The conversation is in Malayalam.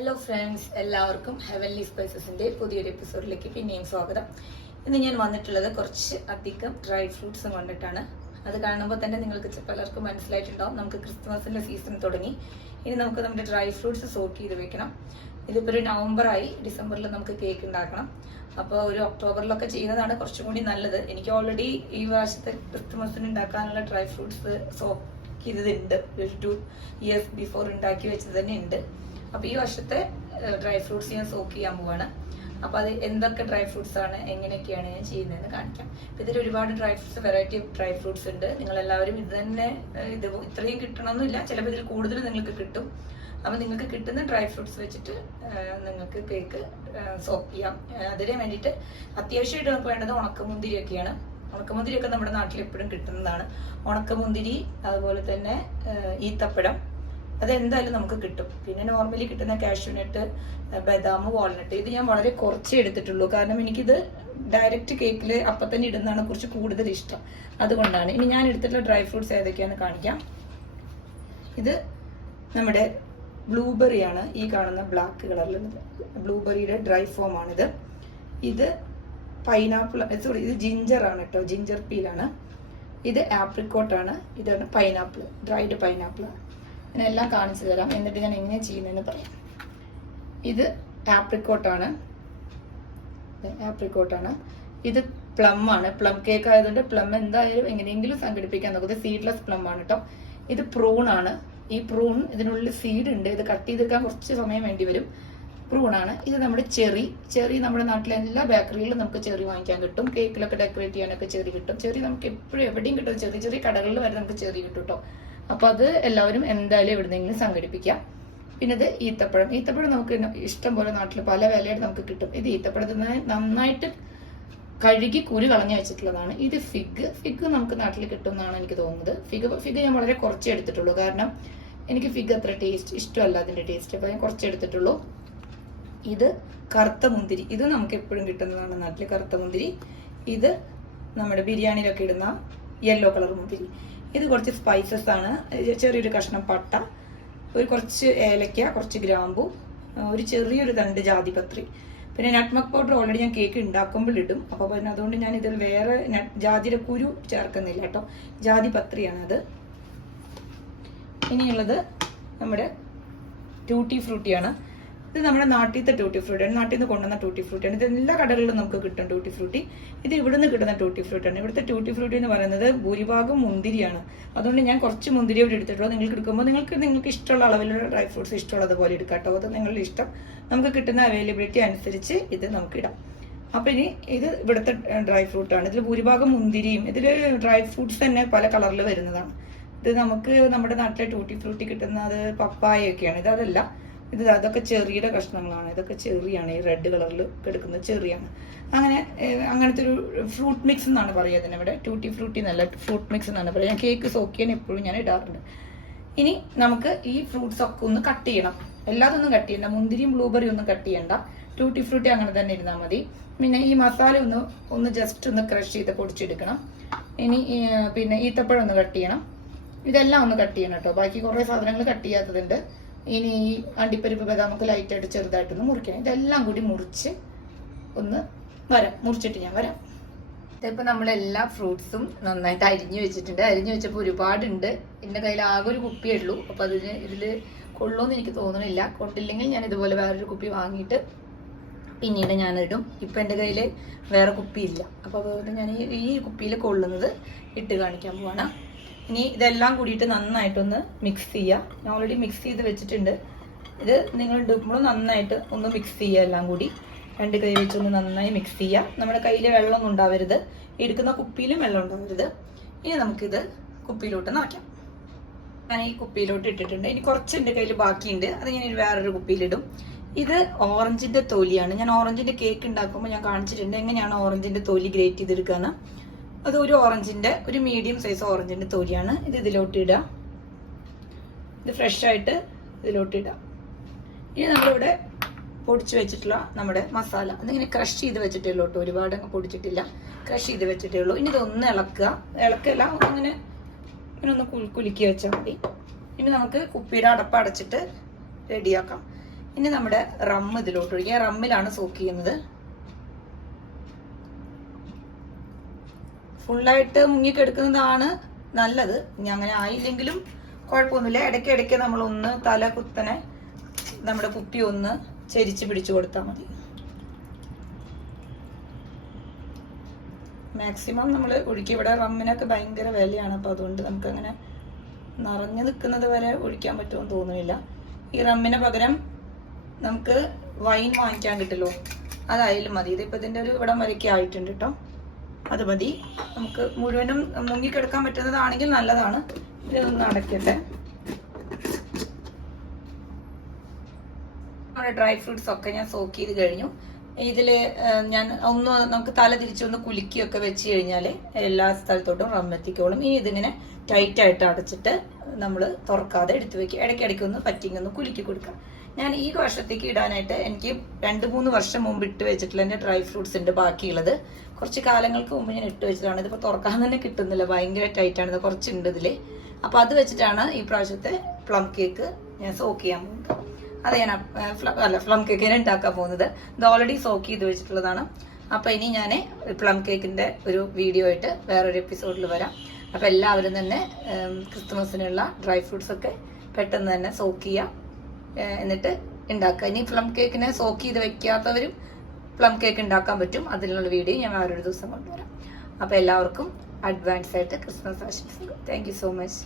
ഹലോ ഫ്രണ്ട്സ് എല്ലാവർക്കും ഹെവൻലി സ്പൈസസിന്റെ പുതിയൊരു എപ്പിസോഡിലേക്ക് പിന്നെയും സ്വാഗതം. ഇന്ന് ഞാൻ വന്നിട്ടുള്ളത് കുറച്ച് അധികം ഡ്രൈ ഫ്രൂട്ട്സ് കൊണ്ടിട്ടാണ് അത് കാണുമ്പോൾ തന്നെ നിങ്ങൾക്ക് പലർക്കും മനസ്സിലായിട്ടുണ്ടാവും. നമുക്ക് ക്രിസ്മസിന്റെ സീസൺ തുടങ്ങി. ഇനി നമുക്ക് നമ്മുടെ ഡ്രൈ ഫ്രൂട്ട്സ് സോക്ക് ചെയ്ത് വെക്കണം. ഇതിപ്പോൾ ഒരു നവംബറായി ഡിസംബറിൽ നമുക്ക് കേക്ക് ഉണ്ടാക്കണം. അപ്പോൾ ഒരു ഒക്ടോബറിലൊക്കെ ചെയ്യുന്നതാണ് കുറച്ചും കൂടി നല്ലത്. എനിക്ക് ഓൾറെഡി ഈ വർഷത്തെ ക്രിസ്മസിന് ഉണ്ടാക്കാനുള്ള ഡ്രൈ ഫ്രൂട്ട്സ് സോക്ക് ചെയ്തതുണ്ട്. ഒരു ടു ഇയേഴ്സ് ബിഫോർ ഉണ്ടാക്കി വെച്ചത് തന്നെ ഉണ്ട്. അപ്പൊ ഈ വർഷത്തെ ഡ്രൈ ഫ്രൂട്ട്സ് ഞാൻ സോക്ക് ചെയ്യാൻ പോവാണ്. അപ്പൊ അത് എന്തൊക്കെ ഡ്രൈ ഫ്രൂട്ട്സ് ആണ് എങ്ങനെയൊക്കെയാണ് ഞാൻ ചെയ്യുന്നതെന്ന് കാണിക്കാം. ഇതിൽ ഒരുപാട് dry fruits variety dry fruits ഉണ്ട്. നിങ്ങൾ എല്ലാവരും ഇത് തന്നെ ഇത് ഇത്രയും കിട്ടണമെന്നില്ല ചിലപ്പോൾ ഇതിൽ കൂടുതൽ നിങ്ങൾക്ക് കിട്ടും. അപ്പൊ നിങ്ങൾക്ക് കിട്ടുന്ന ഡ്രൈ ഫ്രൂട്ട്സ് വെച്ചിട്ട് നിങ്ങൾക്ക് കേക്ക് സോക്ക് ചെയ്യാം. അതിന് വേണ്ടിയിട്ട് അത്യാവശ്യമായിട്ട് നമുക്ക് വേണ്ടത് ഉണക്കമുന്തിരിയൊക്കെയാണ്. ഉണക്കമുന്തിരിയൊക്കെ നമ്മുടെ നാട്ടിൽ എപ്പോഴും കിട്ടുന്നതാണ്. ഉണക്കമുന്തിരി അതുപോലെ തന്നെ ഈത്തപ്പഴം അതെന്തായാലും നമുക്ക് കിട്ടും. പിന്നെ നോർമലി കിട്ടുന്ന കാഷ്യൂനട്ട് ബദാം വാൾനട്ട് ഇത് ഞാൻ വളരെ കുറച്ചേ എടുത്തിട്ടുള്ളൂ. കാരണം എനിക്കിത് ഡയറക്റ്റ് കേക്കിൽ അപ്പം തന്നെ ഇടുന്നതാണ് കുറച്ച് കൂടുതൽ ഇഷ്ടം. അതുകൊണ്ടാണ്. ഇനി ഞാൻ എടുത്തിട്ടുള്ള ഡ്രൈ ഫ്രൂട്ട്സ് ഏതൊക്കെയാന്ന് കാണിക്കാം. ഇത് നമ്മുടെ ബ്ലൂബെറി ആണ്. ഈ കാണുന്ന ബ്ലാക്ക് കളറിലുള്ളത് ബ്ലൂബെറിയുടെ ഡ്രൈ ഫോം ആണിത്. ഇത് പൈനാപ്പിൾ സോറി ഇത് ജിഞ്ചർ ആണ് കേട്ടോ ജിഞ്ചർ പീലാണ് ഇത് ആപ്രിക്കോട്ടാണ് ഇതാണ് പൈനാപ്പിൾ ഡ്രൈഡ് പൈനാപ്പിൾ ഞാൻ എല്ലാം കാണിച്ചു തരാം. എന്നിട്ട് ഞാൻ എങ്ങനെ ചെയ്യുന്നതെന്ന് പറയാം. ഇത് ആപ്രിക്കോട്ടാണ് ആപ്രിക്കോട്ടാണ് ഇത് പ്ലം ആണ്. പ്ലം കേക്ക് ആയതുകൊണ്ട് പ്ലം എന്തായാലും എങ്ങനെയെങ്കിലും സംഘടിപ്പിക്കാൻ നോക്കും ഇത് സീഡ്ലെസ് പ്ലം ആണ് കേട്ടോ ഇത് പ്രൂൺ ആണ്. ഈ പ്രൂൺ ഇതിനുള്ളിൽ സീഡ് ഉണ്ട്. ഇത് കട്ട് ചെയ്തെടുക്കാൻ കുറച്ച് സമയം വേണ്ടി വരും. പ്രൂൺ ആണ്. ഇത് നമ്മുടെ ചെറി. ചെറി നമ്മുടെ നാട്ടിലെ എല്ലാ ബേക്കറിയിലും നമുക്ക് ചെറി വാങ്ങിക്കാൻ കിട്ടും. കേക്കിലൊക്കെ ഡെക്കറേറ്റ് ചെയ്യാനൊക്കെ ചെറി കിട്ടും. ചെറി നമുക്ക് എപ്പോഴും എവിടെയും കിട്ടും. ചെറിയ ചെറിയ കടകളിൽ വരെ നമുക്ക് ചെറി കിട്ടും കേട്ടോ അപ്പൊ അത് എല്ലാവരും എന്തായാലും എവിടുന്നെങ്കിലും സംഘടിപ്പിക്കാം. പിന്നെ ഇത് ഈത്തപ്പഴം. ഈത്തപ്പഴം നമുക്ക് ഇഷ്ടം പോലെ നാട്ടിൽ പല വിലയായിട്ട് നമുക്ക് കിട്ടും. ഇത് ഈത്തപ്പഴത്തിന് നന്നായിട്ട് കഴുകി കുരു കളഞ്ഞു വെച്ചിട്ടുള്ളതാണ്. ഇത് ഫിഗ്. ഫിഗ് നമുക്ക് നാട്ടിൽ കിട്ടും എന്നാണ് എനിക്ക് തോന്നുന്നത്. ഫിഗ് ഫിഗ് ഞാൻ വളരെ കുറച്ചേ എടുത്തിട്ടുള്ളൂ. കാരണം എനിക്ക് ഫിഗ് അത്ര ടേസ്റ്റ് ഇഷ്ടമല്ല അതിന്റെ ടേസ്റ്റ്. അപ്പോൾ ഞാൻ കുറച്ച് എടുത്തിട്ടുള്ളൂ. ഇത് കറുത്ത മുന്തിരി. ഇത് നമുക്ക് എപ്പോഴും കിട്ടുന്നതാണ് നാട്ടിൽ കറുത്ത മുന്തിരി. ഇത് നമ്മുടെ ബിരിയാണിയിലൊക്കെ ഇടുന്ന യെല്ലോ കളർ മുന്തിരി. ഇത് കുറച്ച് സ്പൈസസ് ആണ്. ചെറിയൊരു കഷ്ണം പട്ട ഒരു കുറച്ച് ഏലക്ക കുറച്ച് ഗ്രാമ്പു ഒരു ചെറിയൊരു തണ്ട് ജാതിപത്രി. പിന്നെ നട്ട്മക് പൗഡർ ഓൾറെഡി ഞാൻ കേക്ക് ഉണ്ടാക്കുമ്പോൾ ഇടും. അപ്പോൾ പിന്നെ അതുകൊണ്ട് ഞാൻ ഇതിൽ വേറെ ജാതിയുടെ കുരു ചേർക്കുന്നില്ല കേട്ടോ. ജാതിപത്രിയാണ് അത് ഇനിയുള്ളത് നമ്മുടെ ട്യൂട്ടി ഫ്രൂട്ടിയാണ് ഇത് നമ്മുടെ നാട്ടിലത്തെ ടൂട്ടി ഫ്രൂട്ടിയാണ് നാട്ടിൽ നിന്ന് കൊണ്ടുവന്ന ടൂട്ടി ഫ്രൂട്ടിയാണ് ഇത് എല്ലാ കടകളിലും നമുക്ക് കിട്ടും ടൂട്ടി ഫ്രൂട്ടി ഇത് ഇവിടുന്ന് കിട്ടുന്ന ടൂട്ടി ഫ്രൂട്ടാണ് ഇവിടുത്തെ ടൂട്ടി ഫ്രൂട്ടി എന്ന് പറയുന്നത് ഭൂരിഭാഗം മുന്തിരിയാണ്. അതുകൊണ്ട് ഞാൻ കുറച്ച് മുന്തിരി ഇവിടെ എടുത്തിട്ടുള്ളൂ. നിങ്ങൾക്ക് എടുക്കുമ്പോൾ നിങ്ങൾക്ക് നിങ്ങൾക്ക് ഇഷ്ടമുള്ള അളവിലുള്ള ഡ്രൈ ഫ്രൂട്ട്സ് ഇഷ്ടമുള്ളത് പോലെ എടുക്കാം കേട്ടോ അത് നിങ്ങളുടെ ഇഷ്ടം. നമുക്ക് കിട്ടുന്ന അവൈലബിലിറ്റി അനുസരിച്ച് ഇത് നമുക്ക് ഇടാം. അപ്പൊ ഇനി ഇത് ഇവിടുത്തെ ഡ്രൈ ഫ്രൂട്ടാണ് ഇതിൽ ഭൂരിഭാഗം മുന്തിരിയും. ഇതിൽ ഡ്രൈ ഫ്രൂട്ട്സ് തന്നെ പല കളറിൽ വരുന്നതാണ്. ഇത് നമുക്ക് നമ്മുടെ നാട്ടിലെ ടൂട്ടി ഫ്രൂട്ടി കിട്ടുന്നത് പപ്പായൊക്കെയാണ് ഇത് അതല്ല. ഇത് അതൊക്കെ ചെറിയുടെ കഷ്ണങ്ങളാണ്. ഇതൊക്കെ ചെറിയാണ്. ഈ റെഡ് കളറിൽ കിടക്കുന്ന ചെറിയാണ്. അങ്ങനെ അങ്ങനത്തെ ഒരു ഫ്രൂട്ട് മിക്സ് എന്നാണ് പറയുക ഇവിടെ ടൂട്ടി ഫ്രൂട്ടി എന്നല്ല ഫ്രൂട്ട് മിക്സ് എന്നാണ് പറയുക. ഞാൻ കേക്ക് സോക്കിയാണ് എപ്പോഴും ഞാൻ ഇടാറുണ്ട്. ഇനി നമുക്ക് ഈ ഫ്രൂട്ട്സ് ഒക്കെ ഒന്ന് കട്ട് ചെയ്യണം. എല്ലാതൊന്നും കട്ട് ചെയ്യണ്ട. മുന്തിരിയും ബ്ലൂബെറിയും ഒന്നും കട്ട് ചെയ്യണ്ട. ടൂട്ടി ഫ്രൂട്ടി അങ്ങനെ തന്നെ ഇരുന്നാൽ മതി. പിന്നെ ഈ മസാല ഒന്ന് ഒന്ന് ജസ്റ്റ് ഒന്ന് ക്രഷ് ചെയ്ത് പൊടിച്ചെടുക്കണം. ഇനി പിന്നെ ഈത്തപ്പഴം ഒന്ന് കട്ട് ചെയ്യണം. ഇതെല്ലാം ഒന്ന് കട്ട് ചെയ്യണം കേട്ടോ. ബാക്കി കുറേ സാധനങ്ങൾ കട്ട് ചെയ്യാത്തതുണ്ട്. ഇനി അണ്ടിപ്പരിപ്പ് ബദാമൊക്കെ ലൈറ്റായിട്ട് ചെറുതായിട്ടൊന്ന് മുറിക്കണം. ഇതെല്ലാം കൂടി മുറിച്ച് ഒന്ന് വരാം. മുറിച്ചിട്ട് ഞാൻ വരാം. ഇതിപ്പോൾ നമ്മൾ എല്ലാ ഫ്രൂട്ട്സും നന്നായിട്ട് അരിഞ്ഞു വെച്ചിട്ടുണ്ട്. അരിഞ്ഞു വെച്ചപ്പോൾ ഒരുപാടുണ്ട്. എന്റെ കയ്യിൽ ആകെ ഒരു കുപ്പിയേ ഉള്ളൂ അപ്പോൾ അതിന് ഇതിൽ കൊള്ളുമെന്ന് എനിക്ക് തോന്നണില്ല. കൊണ്ടില്ലെങ്കിൽ ഞാൻ ഇതുപോലെ വേറൊരു കുപ്പി വാങ്ങിയിട്ട് പിന്നീട് ഞാൻ ഇടും എന്റെ കയ്യിൽ വേറെ കുപ്പിയില്ല. അപ്പോൾ അതുകൊണ്ട് ഞാൻ ഈ കുപ്പിയിൽ കൊള്ളുന്നത് ഇട്ട് കാണിക്കാൻ പോവാണ്. ഇനി ഇതെല്ലാം കൂടിയിട്ട് നന്നായിട്ടൊന്ന് മിക്സ് ചെയ്യുക ഞാൻ ഓൾറെഡി മിക്സ് ചെയ്ത് വെച്ചിട്ടുണ്ട്. ഇത് നിങ്ങൾ ഇടുമ്പോഴും നന്നായിട്ട് ഒന്ന് മിക്സ് ചെയ്യുക എല്ലാം കൂടി. രണ്ട് കൈ വെച്ചൊന്ന് നന്നായി മിക്സ് ചെയ്യുക നമ്മുടെ കയ്യിൽ വെള്ളമൊന്നും ഉണ്ടാവരുത്. എടുക്കുന്ന കുപ്പിയിലും വെള്ളം ഉണ്ടാവരുത്. ഇനി നമുക്കിത് കുപ്പിയിലോട്ട് നിറയ്ക്കാം. ഞാൻ ഈ കുപ്പിയിലോട്ട് ഇട്ടിട്ടുണ്ട്. ഇനി കുറച്ച് എന്റെ കയ്യിൽ ബാക്കിയുണ്ട്. അത് ഞാൻ വേറൊരു കുപ്പിയിലിടും. ഇത് ഓറഞ്ചിന്റെ തൊലിയാണ്. ഞാൻ ഓറഞ്ചിന്റെ കേക്ക് ഉണ്ടാക്കുമ്പോൾ ഞാൻ കാണിച്ചിട്ടുണ്ട് എങ്ങനെയാണ് ഓറഞ്ചിന്റെ തൊലി ഗ്രേറ്റ് ചെയ്തെടുക്കാന്ന്. അത് ഒരു ഓറഞ്ചിന്റെ ഒരു മീഡിയം സൈസ് ഓറഞ്ചിന്റെ തൊലിയാണ് ഇത് ഇതിലോട്ട് ഇടാം ഇത് ഫ്രഷ് ആയിട്ട് ഇതിലോട്ട് ഇടാം ഇനി നമ്മളിവിടെ പൊടിച്ച് വെച്ചിട്ടുള്ള നമ്മുടെ മസാല അതിങ്ങനെ ക്രഷ് ചെയ്ത് വെച്ചിട്ടേ ഉള്ളൂ കേട്ടോ. ഒരുപാട് അങ്ങ് പൊടിച്ചിട്ടില്ല. ക്രഷ് ചെയ്ത് വെച്ചിട്ടേ ഉള്ളൂ ഇനി ഇതൊന്ന് ഇളക്കുക. ഇളക്കല്ല അങ്ങനെ ഇങ്ങനെ ഒന്ന് കുലുക്കി വെച്ചാൽ മതി. ഇനി നമുക്ക് കുപ്പിയുടെ അടപ്പ് അടച്ചിട്ട് റെഡിയാക്കാം ഇനി നമ്മുടെ റമ്മ് ഇതിലോട്ട് ഒഴിക്കുക റമ്മിലാണ് സോക്ക് ചെയ്യുന്നത്. ഫുള്ളായിട്ട് മുങ്ങിക്കെടുക്കുന്നതാണ് നല്ലത്. ഇനി അങ്ങനെ ആയില്ലെങ്കിലും കുഴപ്പമൊന്നുമില്ല. ഇടയ്ക്ക് നമ്മളൊന്ന് തല കുത്തനെ നമ്മുടെ കുപ്പി ഒന്ന് ചെരിച്ച് പിടിച്ചു കൊടുത്താൽ മതി. മാക്സിമം നമ്മൾ ഒഴുക്കി ഇവിടെ റമ്മിനൊക്കെ ഭയങ്കര വിലയാണ്. അപ്പോൾ അതുകൊണ്ട് നമുക്കങ്ങനെ നിറഞ്ഞു നിൽക്കുന്നത് വരെ ഒഴിക്കാൻ പറ്റുമെന്ന് തോന്നുന്നില്ല. ഈ റമ്മിന് പകരം നമുക്ക് വൈൻ വാങ്ങിക്കാൻ കിട്ടുമല്ലോ. അതായാലും മതി. ഇതിപ്പോൾ ഇതിന്റെ ഒരു ഇവിടം വരയ്ക്ക് ആയിട്ടുണ്ട് കേട്ടോ. അത് മതി. നമുക്ക് മുഴുവനും മുങ്ങിക്കെടുക്കാൻ പറ്റുന്നതാണെങ്കിൽ നല്ലതാണ്. ഇതൊന്ന് അടയ്ക്കട്ടെ. നമ്മുടെ ഡ്രൈ ഫ്രൂട്ട്സ് ഒക്കെ ഞാൻ സോക്ക് ചെയ്ത് കഴിഞ്ഞു. ഇതിൽ ഞാൻ ഒന്ന് നമുക്ക് തല തിരിച്ചൊന്ന് കുലുക്കിയൊക്കെ വെച്ച് കഴിഞ്ഞാൽ എല്ലാ സ്ഥലത്തോട്ടും റമ്മെത്തിക്കോളും ഈ ഇതിങ്ങനെ ടൈറ്റായിട്ട് അടച്ചിട്ട് നമ്മൾ തുറക്കാതെ എടുത്തു വെക്കുക ഇടയ്ക്കിടയ്ക്ക് ഒന്ന് പറ്റിങ് ഒന്ന് കുലുക്കി കൊടുക്കുക ഞാൻ ഈ വർഷത്തേക്ക് ഇടാനായിട്ട് എനിക്ക് രണ്ട് മൂന്ന് വർഷം മുമ്പ് ഇട്ട് വെച്ചിട്ടുള്ള എന്റെ ഡ്രൈ ഫ്രൂട്ട്സ് ഉണ്ട് ബാക്കിയുള്ളത്. കുറച്ച് കാലങ്ങൾക്ക് മുമ്പ് ഞാൻ ഇട്ട് വെച്ചതാണ്. ഇതിപ്പോൾ തുറക്കാൻ തന്നെ കിട്ടുന്നില്ല. ഭയങ്കര ടൈറ്റാണ് ഇത് കുറച്ചുണ്ട് ഇതിൽ അപ്പോൾ അത് വെച്ചിട്ടാണ് ഈ പ്രാവശ്യത്തെ പ്ലം കേക്ക് ഞാൻ സോക്ക് ചെയ്യാൻ പോകുന്നത്. അത് ഞാൻ അല്ല പ്ലം കേക്ക് ഞാൻ ഉണ്ടാക്കാൻ പോകുന്നത്. ഇത് ഓൾറെഡി സോക്ക് ചെയ്ത് വെച്ചിട്ടുള്ളതാണ്. അപ്പോൾ ഇനി ഞാൻ പ്ലം കേക്കിന്റെ ഒരു വീഡിയോ ആയിട്ട് വേറൊരു എപ്പിസോഡിൽ വരാം. അപ്പോൾ എല്ലാവരും തന്നെ ക്രിസ്മസിനുള്ള ഡ്രൈ ഫ്രൂട്ട്സ് ഒക്കെ പെട്ടെന്ന് തന്നെ സോക്ക് ചെയ്യുക എന്നിട്ട് ഉണ്ടാക്കുക ഇനി പ്ലം കേക്കിനെ സോക്ക് ചെയ്ത് വെക്കാത്തവരും പ്ലം കേക്ക് ഉണ്ടാക്കാൻ പറ്റും. അതിനുള്ള വീഡിയോ ഞാൻ വേറൊരു ദിവസം കൊണ്ടുവരാം അപ്പോൾ എല്ലാവർക്കും അഡ്വാൻസ് ആയിട്ട് ക്രിസ്മസ് ആശംസകൾ. Thank so much